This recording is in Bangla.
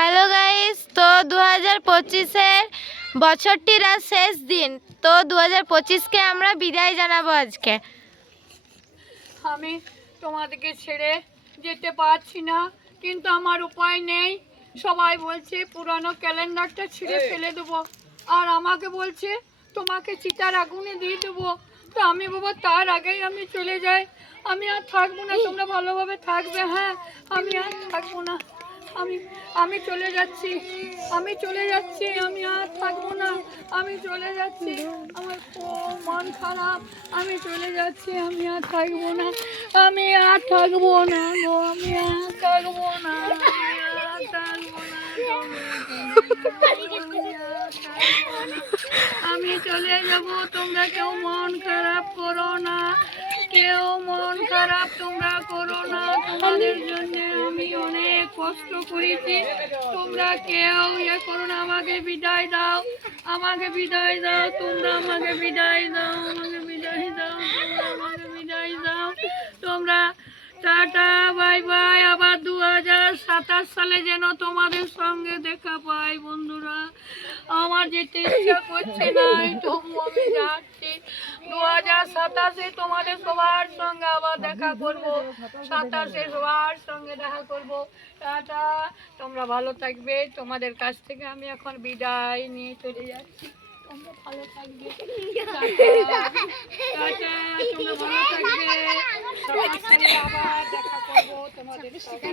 হ্যালো গাইস, তো 2025-এর বছরটির আজ শেষ দিন। তো 2025-কে আমরা বিদায় জানাবো আজকে। আমি তোমাদেরকে ছেড়ে যেতে পারছি না, কিন্তু আমার উপায় নেই। সবাই বলছে পুরানো ক্যালেন্ডারটা ছিঁড়ে ফেলে দেবো, আর আমাকে বলছে তোমাকে চিতার আগুনে দিয়ে দেবো। তো আমি বাবা তার আগেই আমি চলে যাই। আমি আর থাকবো না, তোমরা ভালোভাবে থাকবে। হ্যাঁ, আমি আর থাকবো না। আমি আমি চলে যাচ্ছি, আমি চলে যাচ্ছি, আমি আর থাকবো না, আমি চলে যাচ্ছি। আমার খুব মন খারাপ, আমি চলে যাচ্ছি, আমি আর থাকবো না, আমি আর থাকবো না গো, আমি আর থাকবো না, আমি আর থাকবো না, আমি চলে যাব। তোমরা কেউ মন খারাপ করো না, কেউ মন খারাপ তোমরা করো না। তোমাদের জন্য আমি অনেক কষ্ট করেছি, তোমরা কেউ ইয়ে করো না। আমাকে বিদায় দাও, আমাকে বিদায় দাও, তোমরা আমাকে বিদায় দাও, আমাকে বিদায় দাও, আমাকে বিদায় দাও তোমরা। Tata, bye bye. আবার 2027 সালে যেন তোমাদের সঙ্গে দেখা পাই বন্ধুরা। আমার যেতে ইচ্ছা করছে না, তবু আমি যাচ্ছি। 2027-এ তোমাদের সবার সঙ্গে আবার দেখা করব, 27-এ সবার সঙ্গে দেখা করব। টাটা, তোমরা ভালো থাকবে। তোমাদের কাছ থেকে আমি এখন বিদায় নিয়ে চলে যাচ্ছি। তোমরা ভালো থাকবে। টাটা, টাটা, তোমরা ভালো থাকবে। সবার সঙ্গে আবার দেখা করবো তোমাদের সাথে।